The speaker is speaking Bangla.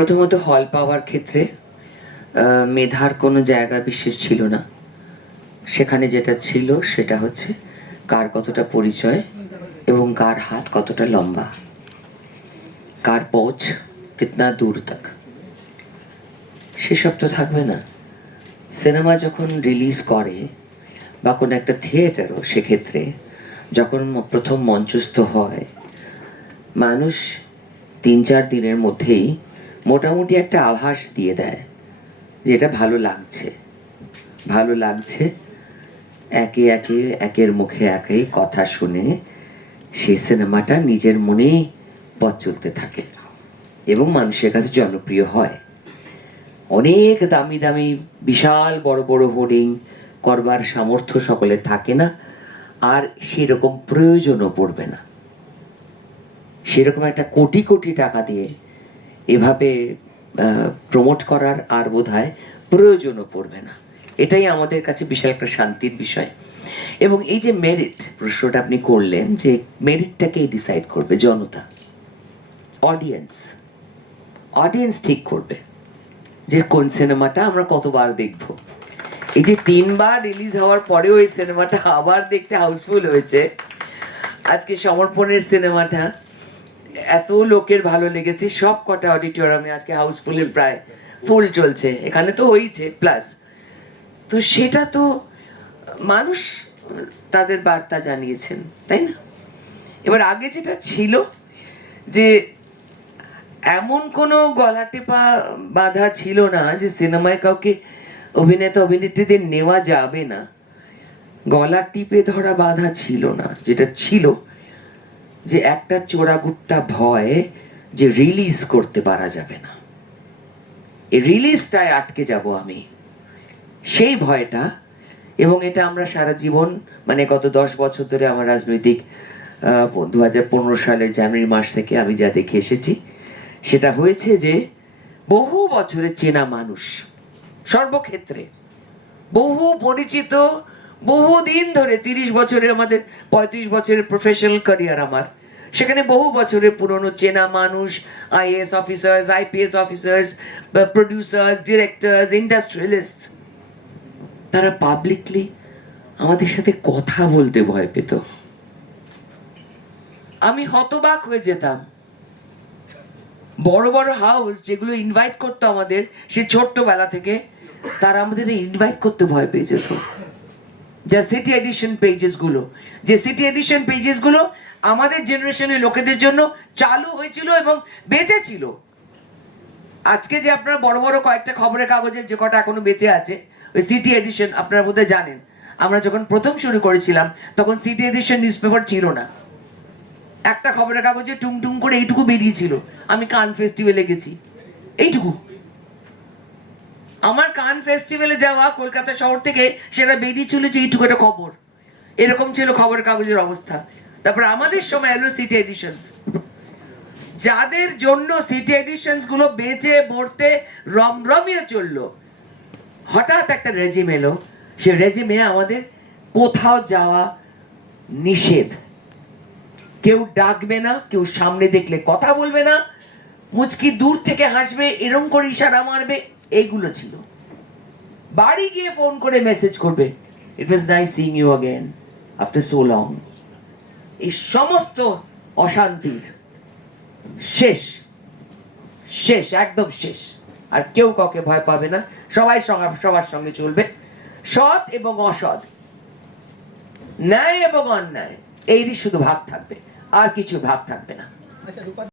প্রথমত হল পাওয়ার ক্ষেত্রে মেধার কোনো জায়গা বিশেষ ছিল না। সেখানে যেটা ছিল সেটা হচ্ছে কার কতটা পরিচয় এবং কার হাত কতটা লম্বা, কার পৌঁছ কিতনা দূর তক, সেসব তো থাকবে না। সিনেমা যখন রিলিজ করে বা কোনো একটা থিয়েটারও সেক্ষেত্রে যখন প্রথম মঞ্চস্থ হয়, মানুষ 3-4 দিনের মধ্যেই মোটামুটি একটা আভাস দিয়ে দেয় যে এটা ভালো লাগছে। একে একে একের মুখে একে কথা শুনে সেই সিনেমাটা নিজের মনেই পথ চলতে থাকে এবং মানুষের কাছে জনপ্রিয় হয়। অনেক দামি দামি বিশাল বড় বড় হোর্ডিং করবার সামর্থ্য সকলের থাকে না, আর সেরকম প্রয়োজনও পড়বে না। সেরকম একটা কোটি কোটি টাকা দিয়ে এভাবে প্রমোট করার আর বোধহয় প্রয়োজনও পড়বে না। এটাই আমাদের কাছে বিশাল একটা শান্তির বিষয়। এবং এই যে মেরিট প্রশ্নটা আপনি করলেন, যে মেরিটটাকে ডিসাইড করবে জনতা, অডিয়েন্স ঠিক করবে যে কোন সিনেমাটা আমরা কতবার দেখব। এই যে 3 বার রিলিজ হওয়ার পরেও এই সিনেমাটা আবার দেখতে হাউসফুল হয়েছে। আজকে সমর্পণের সিনেমাটা এত লোকের ভালো লেগেছে, সব কটা অডিটোরিয়ামে আজকে হাউসফুলের প্রায় ফুল চলছে, এখানে তো হয়েছে প্লাস। তো সেটা তো মানুষ তাদের বার্তা জানিয়েছেন, তাই না? এবার আগে যেটা ছিল যে এমন কোনো গলা টেপা বাধা ছিল না যে সিনেমায় কাউকে অভিনেতা অভিনেত্রীদের নেওয়া যাবে না, গলা টিপে ধরা বাধা ছিল না। যেটা ছিল যে একটা চোরাগুপ্তা ভয় যে রিলিজ করতে পারা যাবে না, এই রিলিজটায় আটকে যাব আমি, সেই ভয়টা। এবং এটা আমরা সারা জীবন, মানে গত 10 বছর ধরে আমার রাজনৈতিক 2015 সালের জানুয়ারি মাস থেকে আমি যা দেখে এসেছি, সেটা হয়েছে যে বহু বছরের চেনা মানুষ সর্বক্ষেত্রে, বহু পরিচিত, বহু দিন ধরে 30 বছরে আমাদের 35 বছরের প্রফেশনাল ক্যারিয়ার আমার, সেখানে বহু বছরের পুরনো চেনা মানুষ, IAS officers, IPS officers, producers, directors, industrialist, তারা পাবলিকলি আমাদের সাথে কথা বলতে ভয় পেত। আমি হতবাক হয়ে যেতাম। বড় বড় হাউস যেগুলো ইনভাইট করতো আমাদের সে ছোট্টবেলা থেকে, তারা আমাদের ইনভাইট করতে ভয় পেয়ে যেত। যা সিটি এডিশন পেজেস গুলো আমাদের জেনারেশনের লোকেদের জন্য চালু হয়েছিল এবং বেঁচে ছিল। আজকে যে আপনারা বড় বড় কয়েকটা খবরের কাগজের যে কটা এখনো বেঁচে আছে, ওই সিটি এডিশন, আপনারা বোধহয় জানেন, আমরা যখন প্রথম শুরু করেছিলাম তখন সিটি এডিশন নিউজ পেপার ছিল না। একটা খবরের কাগজে টুং করে এইটুকু বেরিয়েছিল, আমি কান ফেস্টিভ্যালে গেছি, এইটুকু। আমার কান ফেস্টিভ্যালে যাওয়া কলকাতা শহর থেকে সেটা বেরিয়েছিল যে এইটুকু একটা খবর। এরকম ছিল খবরের কাগজের অবস্থা। তারপর আমাদের সময় এলো সিটি এডিশনস, যাদের জন্য সিটি এডিশনস গুলো বেঁচে মরতে রমরমিয়ে চললো। হঠাৎ একটা রেজিম এলো, সে রেজিমে আমাদের কোথাও যাওয়া নিষেধ, কেউ ডাকবে না, কেউ সামনে দেখলে কথা বলবে না, মুচকি দূর থেকে হাসবে, এরম করে ইশারা মারবে, এইগুলো ছিল। বাড়ি গিয়ে ফোন করে মেসেজ করবে, it was nice seeing you again after so long. এই সমস্ত অশান্তির শেষ একদম শেষ। আর কেউ কাউকে ভয় পাবে না, সবাই সবার সঙ্গে চলবে, সৎ এবং অসৎ, ন্যায় এবং অন্যায়, এরই শুধু ভাগ থাকবে, আর কিছু ভাগ থাকবে না।